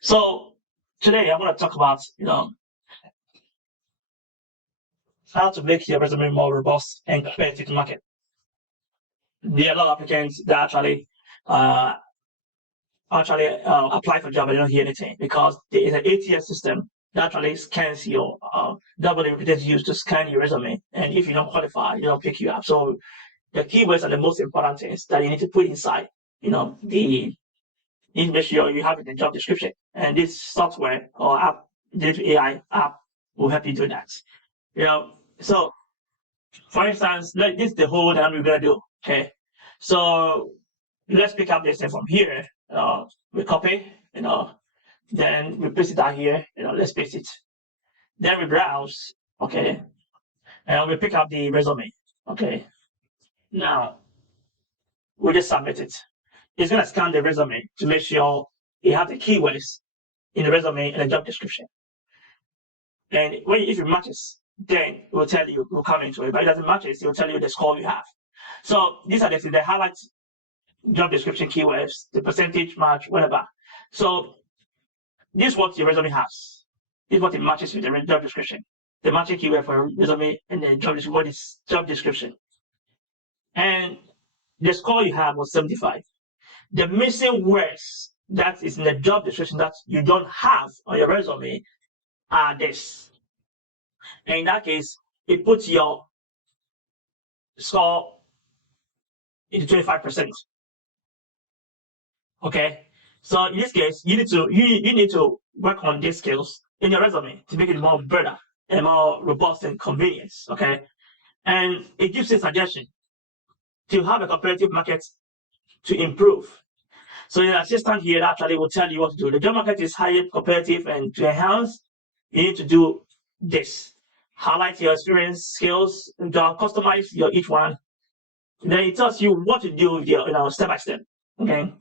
So today I'm going to talk about how to make your resume more robust and competitive to market. There are a lot of applicants that uh, apply for a job and they don't hear anything because there is an ATS system that actually scans your double recruiters use to scan your resume, and if you don't qualify, you don't pick you up. So the keywords are the most important things that you need to put inside. You need to make sure you have it in the job description, and this software or app, Generative AI app, will help you do that. So for instance, this is the whole that we're gonna do. Okay, so let's pick up this thing from here. We copy, then we paste it out here. Let's paste it. Then we browse. Okay, and we pick up the resume. Okay, now we just submit it. It's gonna scan the resume to make sure you have the keywords in the resume and the job description. And if it matches, then it will tell you, we'll come into it. But if it doesn't match, it will tell you the score you have. So these are the highlight job description keywords, the percentage match, whatever. So this is what your resume has. This is what it matches with the job description. The matching keyword for resume and then what is job description. And the score you have was 75. The missing words that is in the job description that you don't have on your resume are this. And in that case, it puts your score into 25%. Okay, so in this case, you need to work on these skills in your resume to make it more better and more robust and convenient. Okay, and it gives you a suggestion to have a competitive market to improve. So the assistant here actually will tell you what to do. The job market is highly competitive, and to enhance, you need to do this. Highlight your experience, skills, and customize your each one. Then it tells you what to do with your step by step. Okay,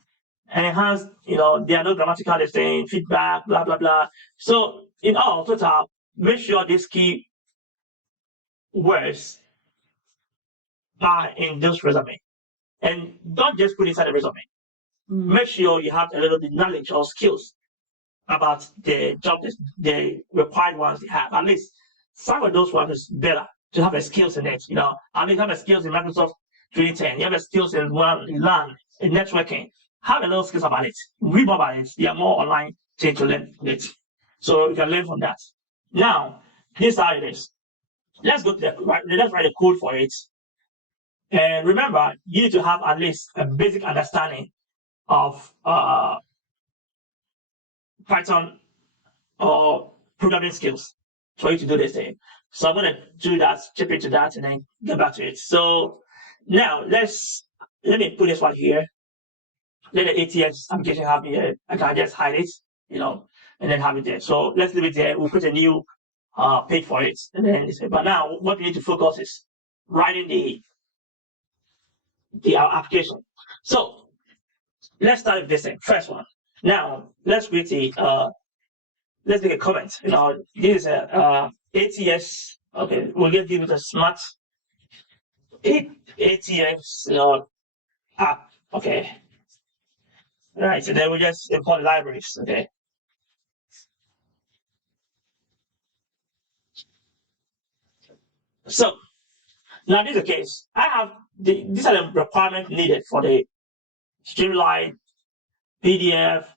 and enhance. There are no grammatical thing, feedback, blah blah blah. So in all total, make sure these key words are in this resume, and don't just put inside the resume. Make sure you have a little bit knowledge or skills about the job, the required ones they have. At least some of those ones is better to have a skills in it. I mean, have a skills in Microsoft 2010. You have a skills in LAN, in networking. Have a little skills about it. Read more about it. There are more online things to learn it. So you can learn from that. Now, this is how it is. Let's go to let's write a code for it. And remember, you need to have at least a basic understanding of Python or programming skills for you to do this thing. So I'm going to do that, chip into that, and then get back to it. So now let me put this one here. Let the ATS application have here. I can just hide it, and then have it there. So let's leave it there. We'll put a new page for it, and then but now what we need to focus is writing the application. So let's start with this thing. First one. Now let's read let's make a comment. This is a ATS. Okay, we'll just give it a smart ATS app. Okay. Right, so then we just import libraries. Okay. So now this is the case. I have these are the requirements needed for the Streamline, PDF,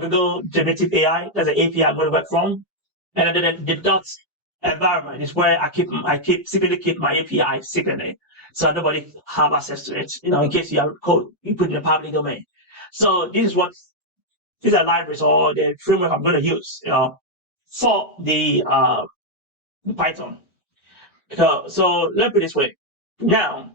Google Generative AI. That's the API I'm going to work from, and then the dot environment is where I secretly keep my API secretly, so nobody have access to it. In case you have code you put in the public domain. So these are libraries or the framework I'm going to use, for the Python. So let's put it this way. Now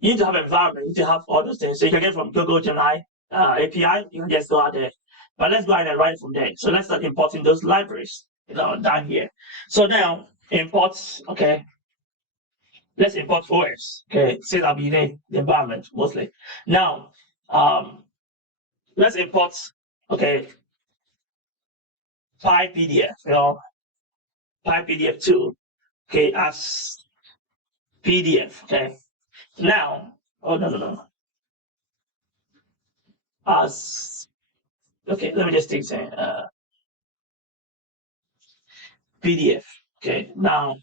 you need to have an environment. You need to have all those things. So you can get from Google Gemini API. You can just go out there. But let's go ahead and write it from there. So let's start importing those libraries, down here. So now import. Okay. Let's import OS. Okay, since I'll be in the environment mostly. Now, let's import. Okay, PyPDF. PyPDF2. Okay, as PDF. Okay. Now, oh no. As Okay, let me just take PDF. Okay, now,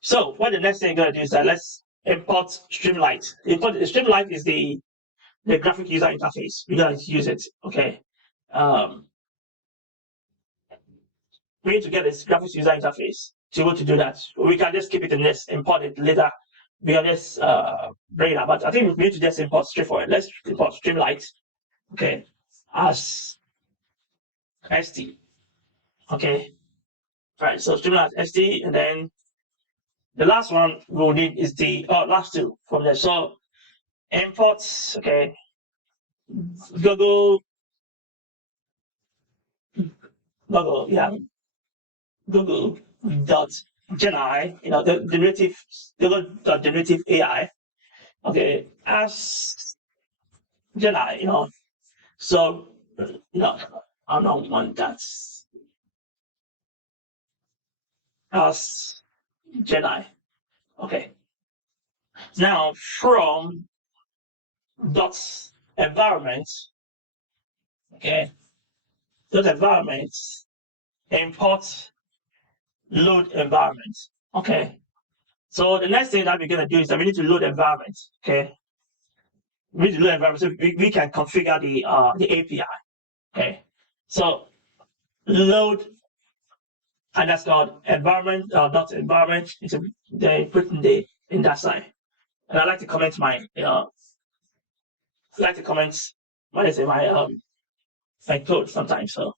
so what the next thing you're gonna do is that let's import Streamlight. Streamlight is the graphic user interface. We're gonna use it. Okay, we need to get this graphics user interface to be able to do that. We can just keep it in this, import it later. We can just bring it up. But I think we need to just import straightforward. Let's import Streamlight. Okay, as ST. Okay, all right. So Streamlight ST, and then the last one we'll need is the last two from there. So imports. Okay, Google, yeah, Google dot Gemini. The generative Google dot generative AI. Okay, as Gemini. So I don't want that as Gemini. Okay. Now from dot environment. Okay. Dot environment import load environment. Okay. So the next thing that we're gonna do is that we need to load environment. Okay. We need to load environment so we can configure the API. Okay. So load underscore environment dot environment into the put in that side. And I like to comment my my code sometimes. So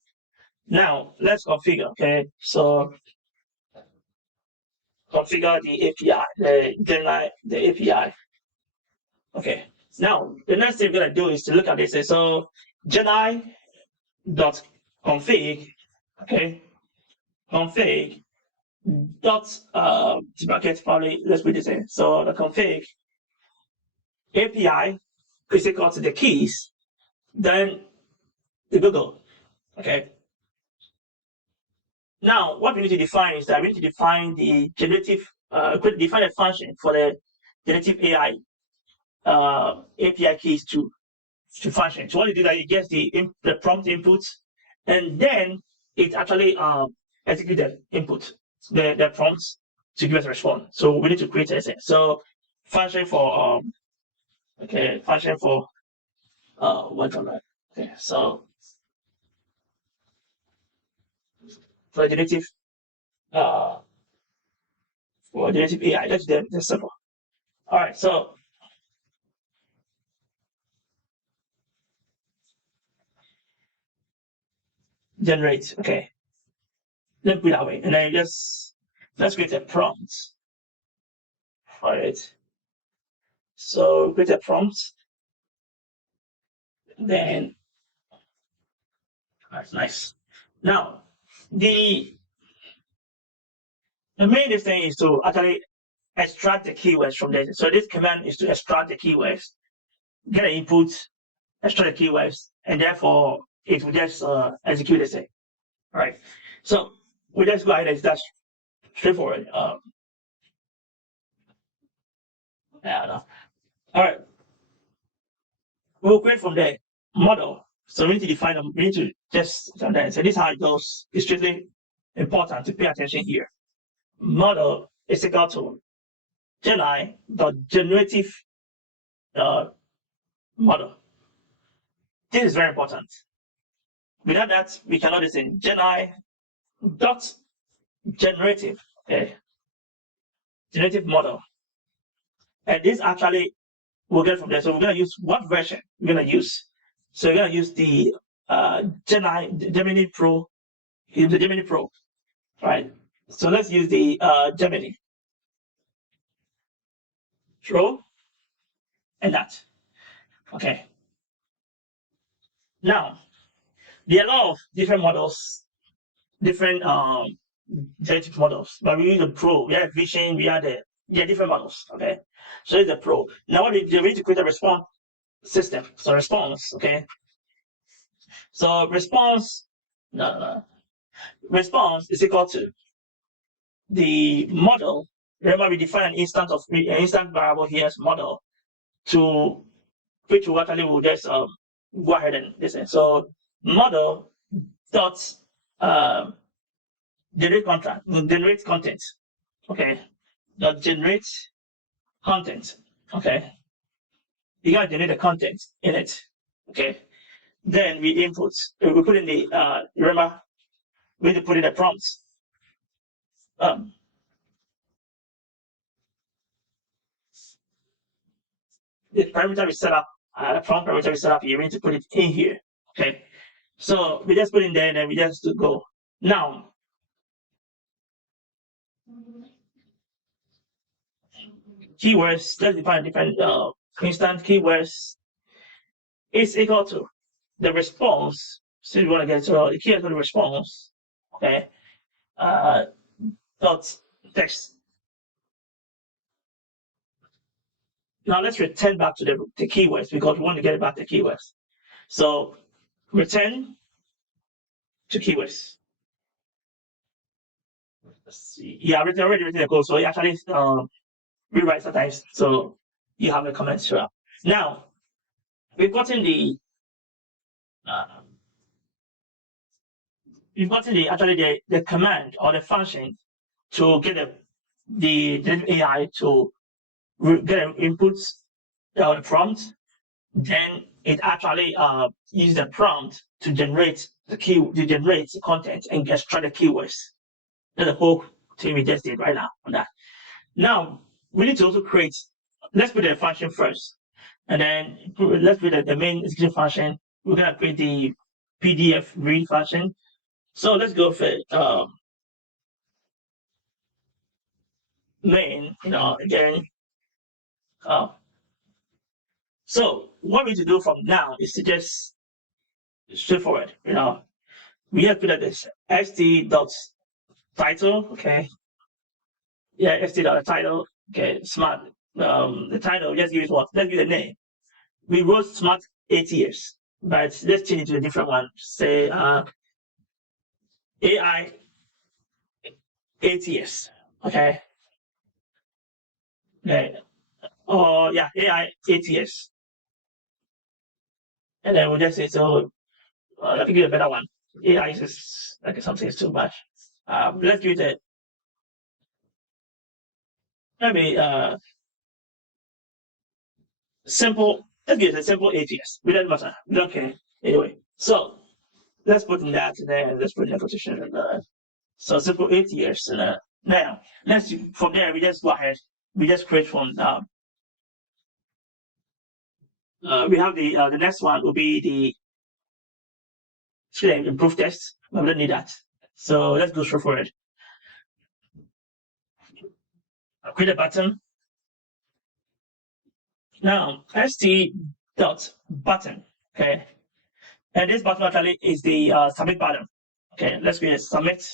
now let's configure. Okay. So configure the API, the API. Okay. Now the next thing we're gonna do is to look at this. So Gemini dot config. Okay. Config dot bracket probably let's put this in. So the config API is equal to the keys, then the Google. Okay. Now what we need to define is that we need to define the generative define a function for the generative AI API keys to function. So what you do that it gets the prompt input, and then it actually executes the input, the prompts to give us a response. So we need to create a so function for function for what on that. Okay, so for generative AI, that's simple. All right, so generate. Okay, let's put it that way, and then let's create a prompt for it. So create a prompt, then that's nice. Now the main thing is to actually extract the keywords from there. So this command is to extract the keywords, get an input, extract the keywords, and therefore it will just execute the same. All right. So we just go ahead and that's straightforward. Yeah. All right. We'll create from the model. So we need to define them. We need to just so this is how it goes. It's really important to pay attention here. Model is equal to Gemini the generative model. This is very important. Without that, we cannot do this Gemini dot generative, okay, generative model. And this actually we'll get from there. So we're gonna use what version we're gonna use. So we're gonna use the Gemini Pro, the Gemini Pro, right? So let's use the Gemini Pro and that. Okay. Now there are a lot of different models, different generative models, but we use the Pro. We have Vision, we have different models. Okay. So it's the Pro. Now what we need to create a response system. So response, okay. So response response is equal to the model. Remember, we define an instant variable here as model to which we actually will just go ahead and listen. So model dot generate content. Okay, dot generate content. Okay, you gotta generate the content in it. Okay, then we input. We put in the remember we need to put in the prompts. The parameter we set up, the prompt parameter we set up here, we need to put it in here. Okay, so we just put in there and then we just go. Now, keywords, let's define different instant keywords is equal to the response. So you want to get to the keyword for the response. Okay, dot text. Now let's return back to the keywords because we want to get back the keywords. So return to keywords. Yeah, already written the code, so it actually rewrite sometimes. So you have the comments throughout. Now we've gotten the actually the command or the function to get the AI to get inputs the prompt. Then it actually uses the prompt to generate the content and extract the keywords. That's the whole thing we just did right now on that. Now we need to also create. Let's put the function first, and then let's put the main execution function. We're gonna create the PDF read function. So let's go for main. Again. So what we need to do from now is to just straightforward. We have to put this st dot title. Okay. Yeah, st dot title. Okay, smart. The title. Just give it what? Let's give it a name. We wrote smart ATS, but let's change it to a different one. Say AI ATS. Okay. Okay. Or yeah, AI ATS. And then we'll just say so. Let me give a better one. AI is like something is too much. Let's give it maybe simple. Let's give it a simple ATS. We don't matter. We don't care. Anyway, so let's put in that there and let's put in a quotation. So simple ATS. Now, let's from there we just go ahead. We just create from we have the next one will be the improve test. We don't need that. So let's go straight for it. Create a button. Now st dot button. Okay, and this button actually is the submit button. Okay, let's create a submit.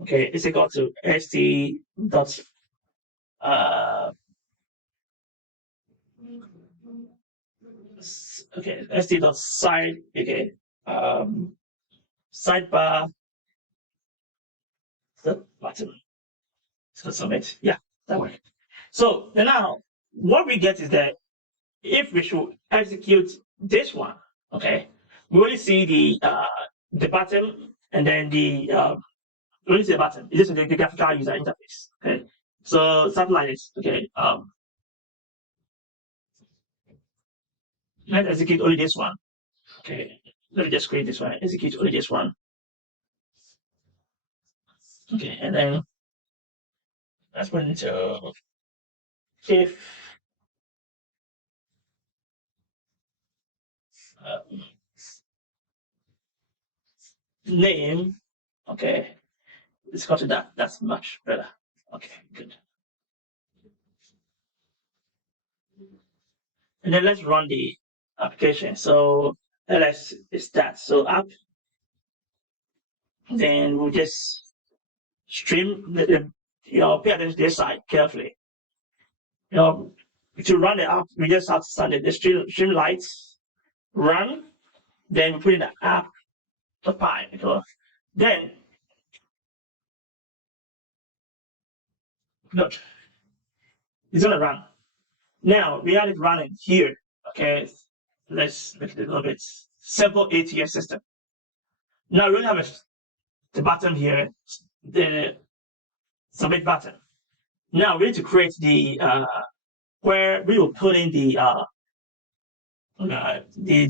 Okay, it's equal to st dot okay, st dot side. Okay, sidebar the button. So submit. Yeah, that works. So now what we get is that if we should execute this one, okay, we only see the button and then the we only see the button. This is the graphical user interface. Okay, so something like this. Okay, let's execute only this one. Okay, let me just create this one. Execute only this one. Okay, and then let's put it into if name. Okay, let's go to that. That's much better. Okay, good. And then let's run the application. So ls is that. So app. Then we'll just stream pay attention to this side carefully. To run the app, we just have to start the stream lights, run, then we put in the app pie. Then look, it's gonna run. Now we have it running here. Okay, let's make it a little bit simple ATS system. Now we really have the button here, the submit button. Now we need to create the where we will put in the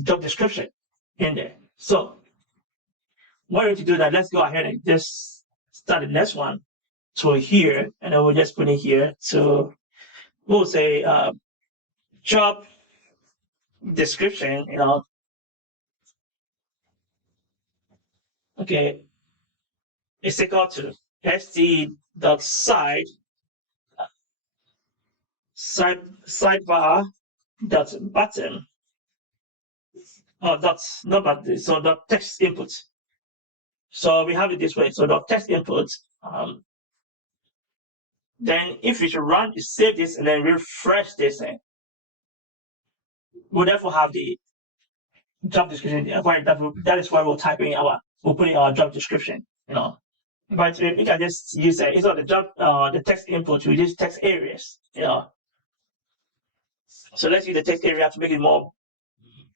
job description in there. So what we need to do that, let's go ahead and just start the next one to here, and then we'll just put it here. So we'll say job description, okay, is equal to st.side sidebar dot button dot not button, so dot text input. So we have it this way. So dot text input. Then if we should run, you save this and then refresh this. We'll therefore have the job description. That is why we'll put in our job description. But we can just use it. Instead of the text input, we use text areas. So let's use the text area to make it more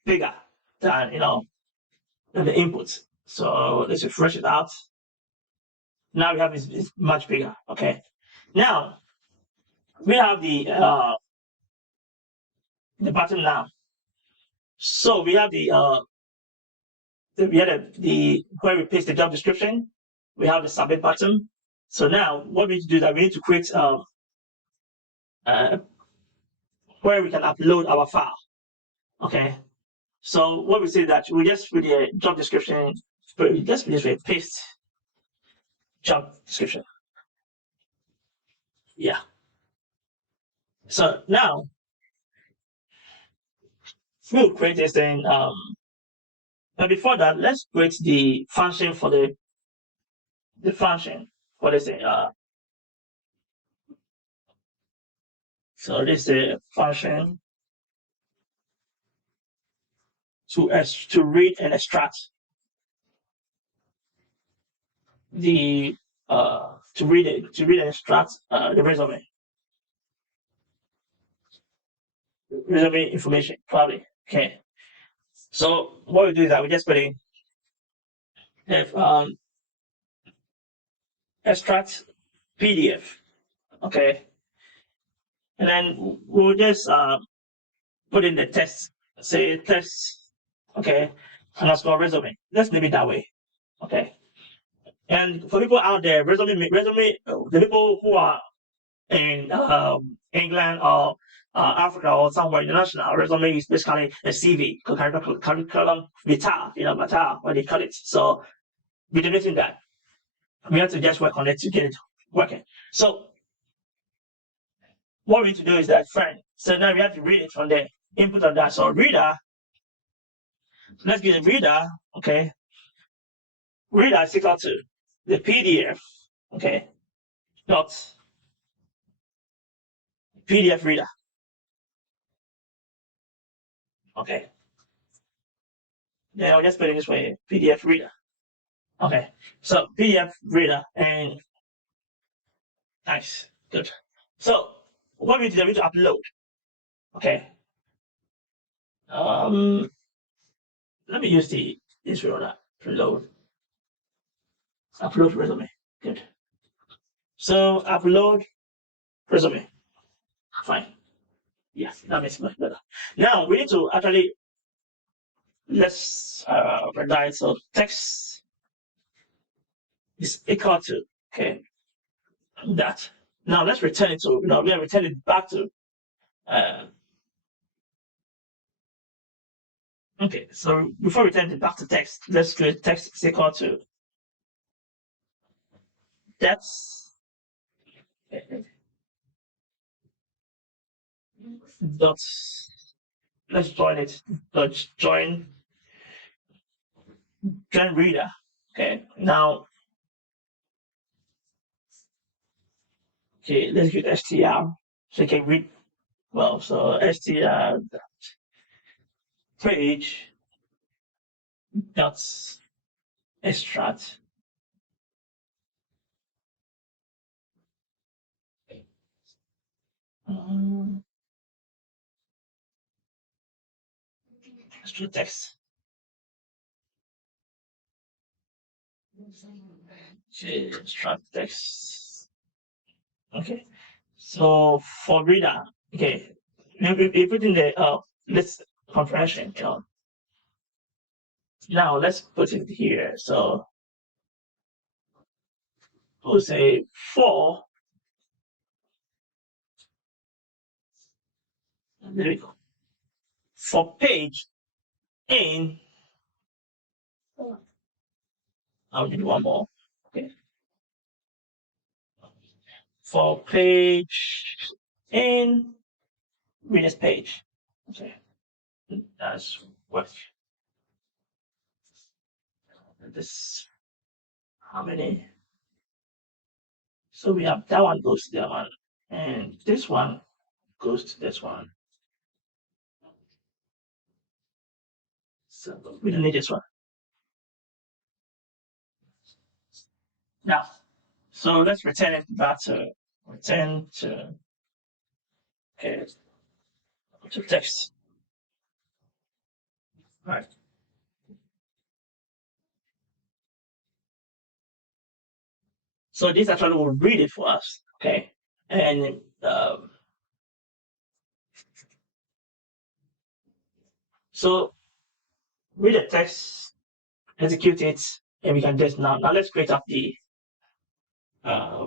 bigger than than the inputs. So let's refresh it out. Now we have it's much bigger. Okay. Now we have the button now. So we have the where we paste the job description. We have the submit button. So now what we need to do is that we need to create where we can upload our file. Okay. So what we say is that we just put the job description, just this way, paste job description. Yeah. So now we'll create this thing. But before that, let's create the function for the function for this thing. So this is a function to read and extract the to read and extract the resume information probably. Okay. So what we do is that we just put in if extract PDF. Okay. And then we'll just put in the text, say text, okay, underscore resume. Let's leave it that way. Okay. And for people out there, resume, the people who are in England or Africa or somewhere international, resume is basically a CV, curriculum vitae, vitae, what they call it. So we're deleting that. We have to just work on it to get it working. So what we need to do is that, friend. So now we have to read it from the input of that. So reader, let's get a reader, okay. Reader is equal to the PDF, okay, dot PDF reader. Okay. Now I'll just put it this way, PDF reader. Okay. So PDF reader and nice. Good. So what we need to do is upload. Okay. Let me use this reader to load. Upload resume. Good. So upload resume. Fine. Yes, that makes much better. Now we need to actually let's write so text is equal to that. Now let's return it to we are returning it back to okay. So before returning it back to text, let's create text is equal to that's dot let's join it dot join reader. Okay, now let's use str so you can read well. So str page dot extract extract text. Extract text. Okay. So for reader, okay, we put in the list comprehension. Now let's put it here. So we'll say for. There we go. For page in, I'll do one more. Okay. For page in reader's page. Okay. That's what this. How many? So we have that one goes to that one, and this one goes to this one. So we don't need this one. Now, so let's return it back to return to okay, to text. All right. So this actually will read it for us. Okay. And so read the text, execute it, and we can just now let's create up the uh,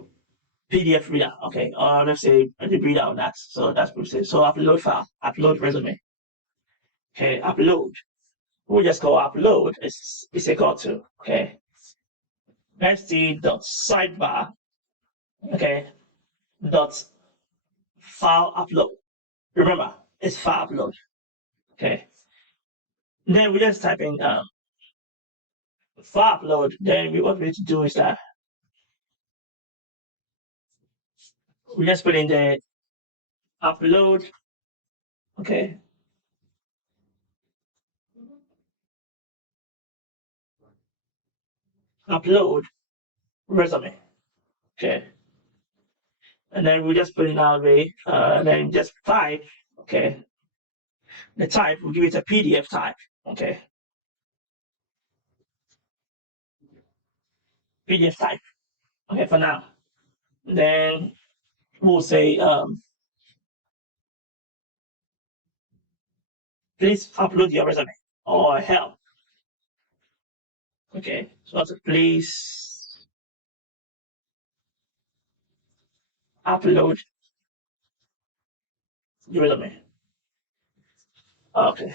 PDF reader. Okay. Or let's say the reader on that. So that's what we say. So upload file, upload resume. Okay, upload. We just call upload is equal to okay. st.sidebar okay dot file upload. Remember, it's file upload. Okay. Then we just type in file upload. Then what we need to do is that we just put in the upload. Okay. Upload resume. Okay. And then we just put in our way, then just type. Okay. The type, we'll give it a PDF type. Okay. PDF type. Okay, for now. Then we'll say please upload your resume or help. Okay, so that's a please upload your resume. Okay,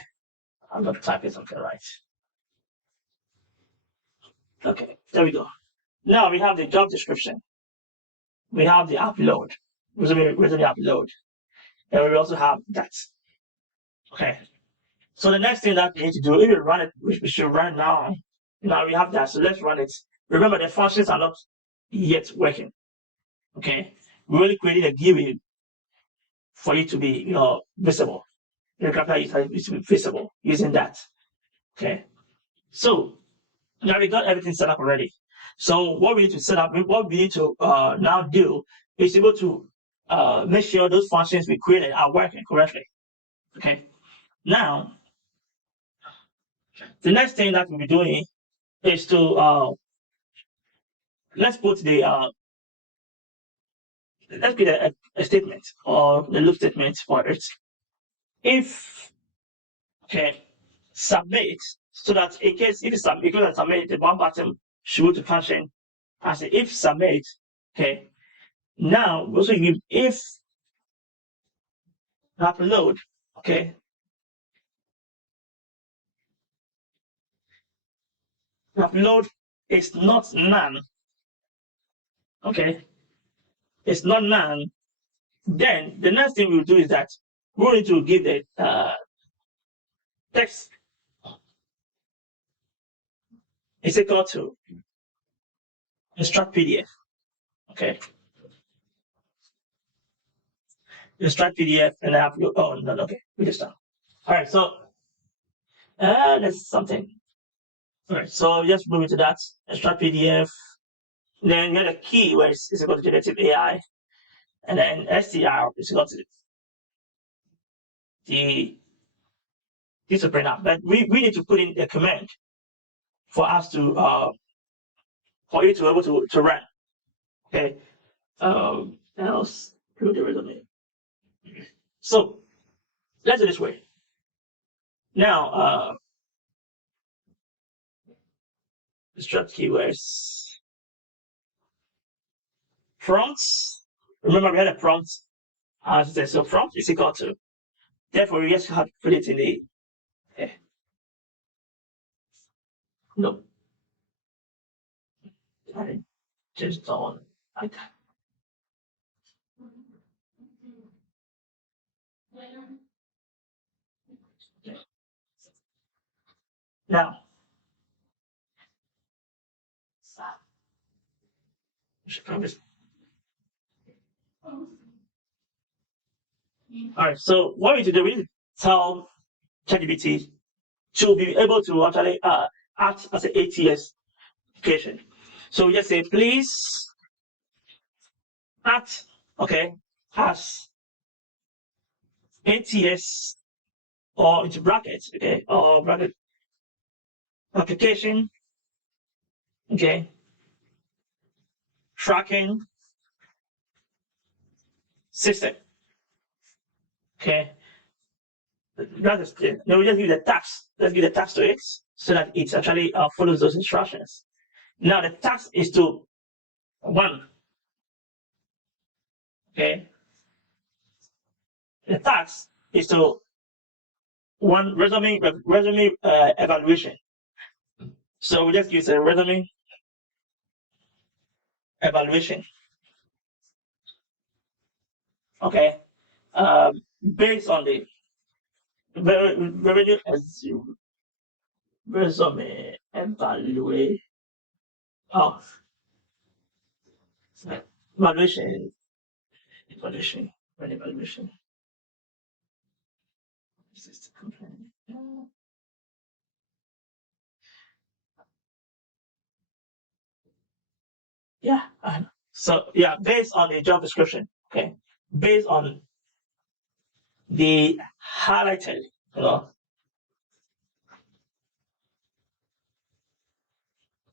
I'm not typing something right. Okay, there we go. Now we have the job description. We have the upload, resume upload. And we also have that. Okay, so the next thing that we need to do, if we run it, we should run it now. Now we have that, so let's run it. Remember, the functions are not yet working. Okay, we're only creating a GUI for it to be, visible. The character is to be visible using that. Okay, so now we got everything set up already. So what we need to set up, what we need to now do is able to make sure those functions we created are working correctly. Okay, now the next thing that we'll be doing is to let's put the let's get a statement or the loop statement for it. If okay, submit so that in case if it's submit, the one button should go to function as a if submit. Okay, now we also give if upload. Okay, upload is not none. Okay, it's not none. Then the next thing we'll do is that we're going to give the text is equal to extract PDF. Okay, extract PDF and upload. Oh no, okay, we just done. All right, so that's something. All right, so just move into that extract PDF. Then you get a key where it's equal to generative AI, and then str is equal to the this will bring up. But we need to put in a command for us to for it to be able to run. Okay. Else build the resume. So let's do this way. Now, struct keywords. Prompts. Remember we had a prompt. So prompt is equal to. Therefore, we just have to put it in the. No. I just don't like that. Now, all right. So what we need to do, we need to tell ChatGPT to be able to actually act as an ATS application. So we just say, please act, okay, as ATS or into brackets, okay, or bracket application, okay, tracking system, okay. That is clear. Then we just give the task. Let's give the task to it so that it actually follows those instructions. Now the task is to one. Okay. The task is to one resume evaluation. So we just use a resume evaluation. Okay. Based on the revenue resume evaluation. Oh, evaluation. Yeah. So yeah, based on the job description. Okay. Based on the highlighted,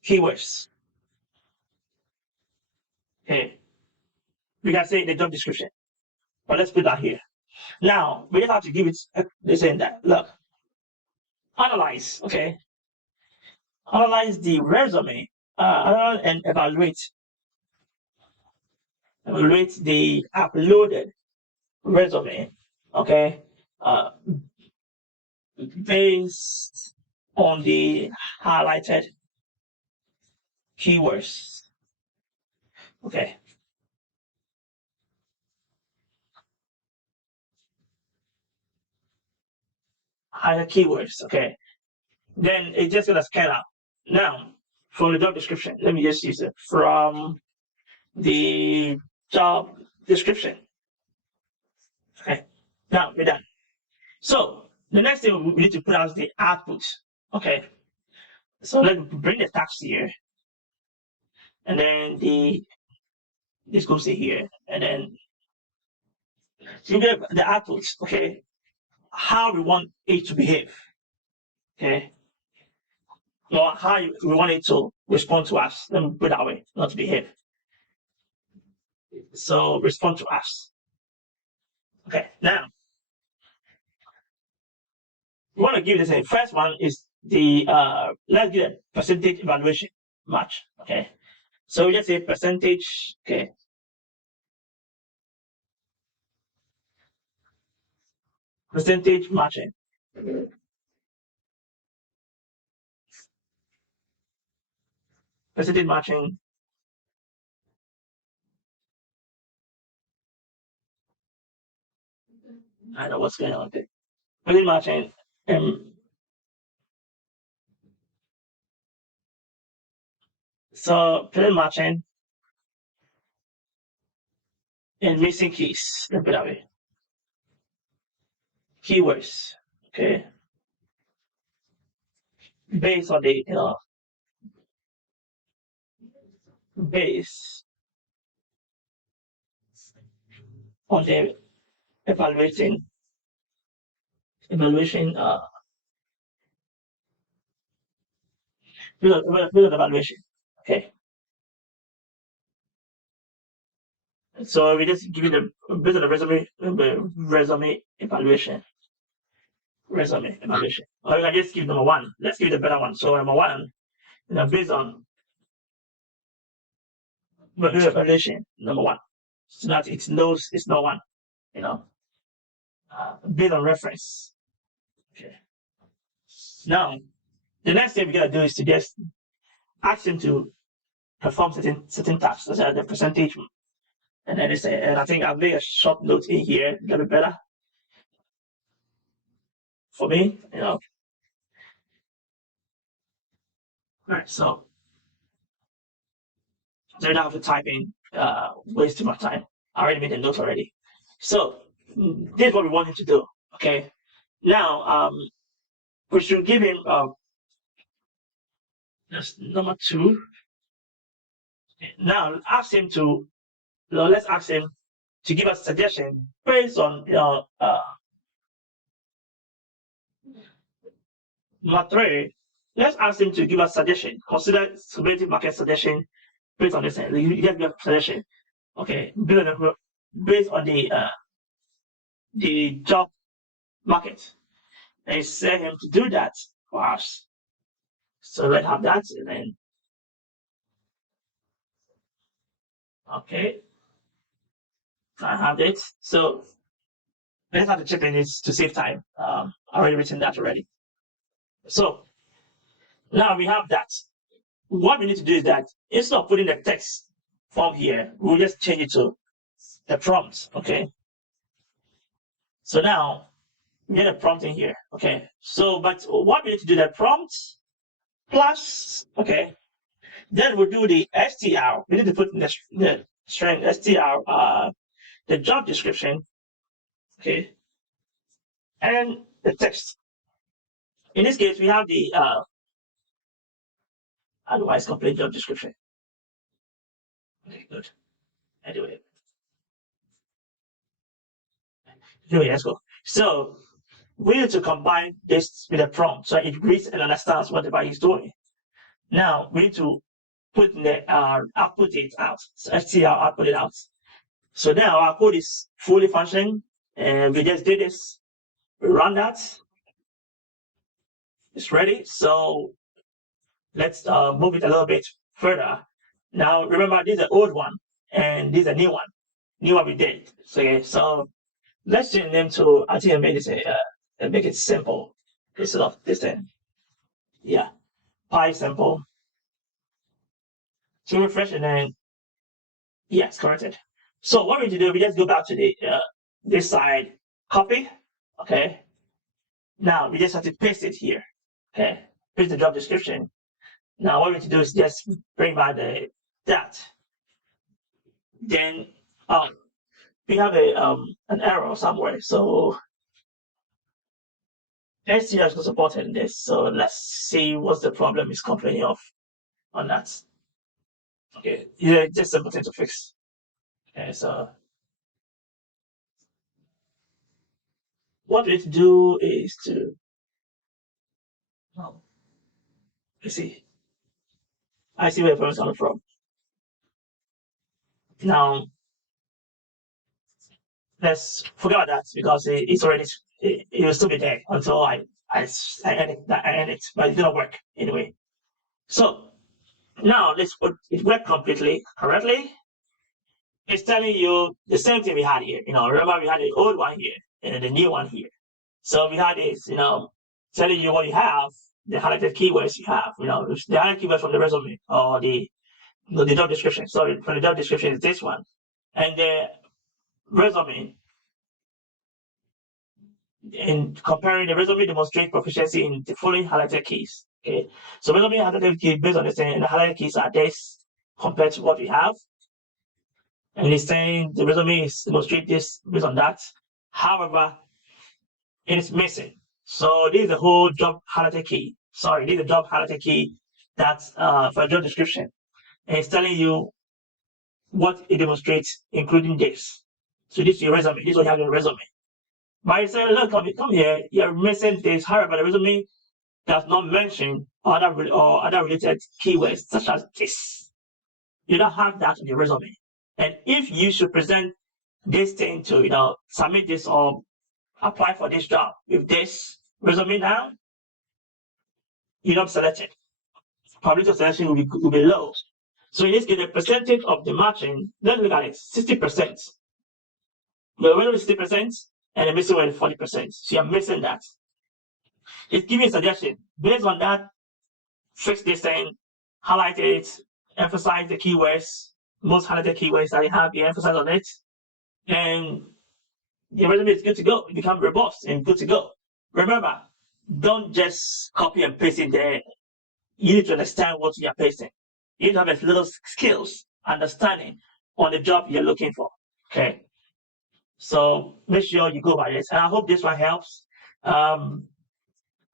keywords. Okay. We can say the job description. But let's put that here. Now we just have to give it this and that. Look. Analyze, okay. Analyze the resume and evaluate the uploaded resume, okay, based on the highlighted keywords. Okay. Higher keywords, okay. Then it's just gonna scan out. Now, from the job description, let me just use it from the job description. Okay. Now we're done. So the next thing we need to put out is the output. Okay. So let's bring the tax here, and then this goes in here, and then you get the output. Okay, how we want it to behave. Okay, or how we want it to respond to us. Let me put it that way, not to behave. So respond to us. Okay, now we want to give this a first one is the let's get a percentage evaluation match. Okay, so we just say percentage. Okay, percentage matching. Percentage matching. I don't know what's going on there. Percentage matching. So percentage matching and missing keys. Let's put it that way. Keywords. Okay. Based on the base on the evaluation evaluation. Okay. So we just give it based on the resume evaluation. Resume evaluation. Or you can just give number one. Let's give the better one. So number one, based on resume evaluation, number one. So that it knows it's not one, based on reference. Okay. Now, the next thing we gotta do is to just ask him to perform certain tasks, such as the percentage. And then they say, and I think I'll make a short note in here, a little bit better for me, Right, so I don't have to type in, waste too much time. I already made a note already. So this is what we want him to do. Okay. Now, we should give him that's number two. Now ask him to let's ask him to give us suggestion based on number three. Let's ask him to give us suggestion. Consider competitive market suggestion based on this. You get a suggestion. Okay, based on the job market. And set him to do that for us. So let's have that and then okay. I have it. So let's have to check in this to save time. I already written that already. So now we have that. What we need to do is that instead of putting the text form here, we'll just change it to the prompt. Okay. So now we get a prompt in here. Okay. So, but what we need to do, the prompt plus, okay. Then we'll do the str. We need to put in the string str, the job description, okay, and the text. In this case, we have the otherwise complete job description. Okay, good. Anyway, let's go. So we need to combine this with a prompt so it reads and understands whatever he's doing. Now we need to put in the output it out. So str output it out. So now our code is fully functioning, and we just did this. We run that. It's ready. So let's move it a little bit further. Now remember, this is an old one, and this is a new one. New one we did. So let's change them to. I think I made this make it simple instead of this thing. Yeah, pi simple. So refresh and then yes, corrected. So what we need to do, we just go back to the this side, copy. Okay. Now we just have to paste it here. Okay, paste the job description. Now what we need to do is just bring back that. Then we have an error somewhere. So STR is not supported in this. So let's see what's the problem is complaining of on that. Okay, yeah, just simple thing to fix. Okay, so what we need to do is to let's see. I see where the problem is coming from. Now let's forget about that because it's already it will still be there until I end it, but it didn't work anyway. So now let's put it worked completely correctly. It's telling you the same thing we had here. Remember we had the old one here and the new one here. So we had this, telling you what you have, the highlighted keywords you have, the highlighted keywords from the resume or the job description. Sorry, from the job description is this one. And the resume, in comparing the resume demonstrate proficiency in the following highlighted keys. Okay. So resume highlighted key based on this thing, and the highlighted keys are this compared to what we have. And it's saying the resume is demonstrate this based on that. However, it is missing. So this is the whole job highlighted key. Sorry, this is the job highlighted key that's for job description. And it's telling you what it demonstrates, including this. So this is your resume. This is what you have in your resume. But it's saying, look, come here, you're missing this. However, the resume does not mention other related keywords such as this. You don't have that on your resume. And if you should present this thing to, submit this or apply for this job with this resume now, you're not selected. Probability of selection will be low. So in this case, the percentage of the matching, let's look at it, 60%. The resume is 60% and the missing one is 40%. So you're missing that. It's giving a suggestion. Based on that, fix this thing, highlight it, emphasize the keywords, most highlighted keywords that you have, you emphasize on it, and your resume is good to go. It becomes robust and good to go. Remember, don't just copy and paste it there. You need to understand what you're pasting. You need to have a little skills, understanding on the job you're looking for. Okay. So make sure you go by this. And I hope this one helps. I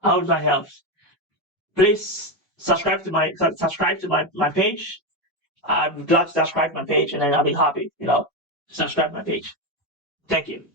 hope that helps. Please subscribe to my page. I'm glad to subscribe to my page, and then I'll be happy, subscribe to my page. Thank you.